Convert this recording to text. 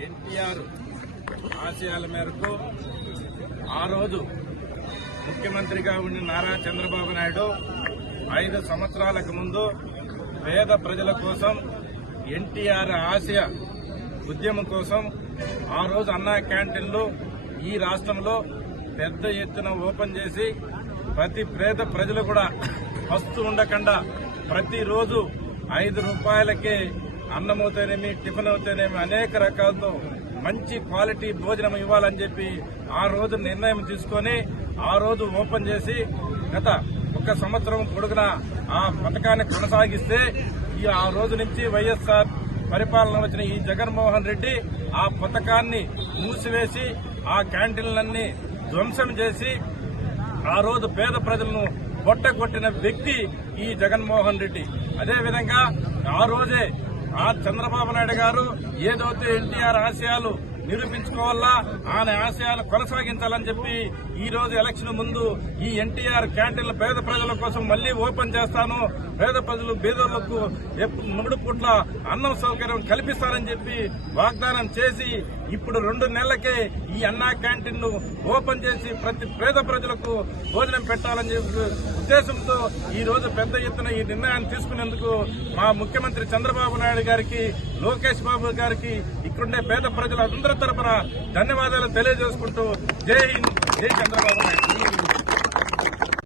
ఎన్టీఆర్ ఆశయాల మేరకు ఆ రోజు ముఖ్యమంత్రిగా ఉండిన నారా చంద్రబాబు నాయుడు ఐదు సంవత్సరాలకు ముందు పేద ప్రజల కోసం ఎన్టీఆర్ ఆశయ ఉద్యమం కోసం ఆ రోజు అన్నా క్యాంటీన్లు ఈ రాష్ట్రంలో పెద్ద ఎత్తున ఓపెన్ చేసి ప్రతి పేద ప్రజలు కూడా వస్తూ ఉండకుండా ప్రతిరోజు ఐదు రూపాయలకే అన్నం అవుతేనేమి టిఫిన్ అవుతేనేమి అనేక రకాలతో మంచి క్వాలిటీ భోజనం ఇవ్వాలని చెప్పి ఆ రోజు నిర్ణయం తీసుకొని ఆ రోజు ఓపెన్ చేసి గత ఒక సంవత్సరం పొడుగున ఆ పథకాన్ని కొనసాగిస్తే ఈ ఆ రోజు నుంచి వైఎస్ఆర్ పరిపాలన వచ్చిన ఈ జగన్మోహన్ రెడ్డి ఆ పథకాన్ని మూసివేసి ఆ క్యాంటీన్లన్నీ ధ్వంసం చేసి ఆ రోజు పేద ప్రజలను కొట్టగొట్టిన వ్యక్తి ఈ జగన్మోహన్ రెడ్డి. అదేవిధంగా ఆ రోజే ఆ చంద్రబాబు నాయుడు గారు ఏదైతే ఎన్టీఆర్ ఆశయాలు నిరూపించుకోవాలా? ఆయన ఆశయాలు కొనసాగించాలని చెప్పి ఈ రోజు ఎలక్షన్ ముందు ఈ ఎన్టీఆర్ క్యాంటీన్లు పేద ప్రజల కోసం మళ్ళీ ఓపెన్ చేస్తాను. పేద ప్రజలు బీదర్లకు మూడు పూట్ల అన్నం సౌకర్యం కల్పిస్తానని చెప్పి వాగ్దానం చేసి ఇప్పుడు రెండు నెలలకే ఈ అన్నా క్యాంటీన్ ఓపెన్ చేసి ప్రతి పేద ప్రజలకు భోజనం పెట్టాలని చెప్పి ఉద్దేశంతో ఈ రోజు పెద్ద ఎత్తున ఈ నిర్ణయాన్ని తీసుకునేందుకు మా ముఖ్యమంత్రి చంద్రబాబు నాయుడు గారికి లోకేష్ బాబు గారికి ఇక్కడుండే పేద ప్రజలందరి తరపున ధన్యవాదాలు తెలియజేసుకుంటూ జై హింద్ జై చంద్రబాబు నాయుడు.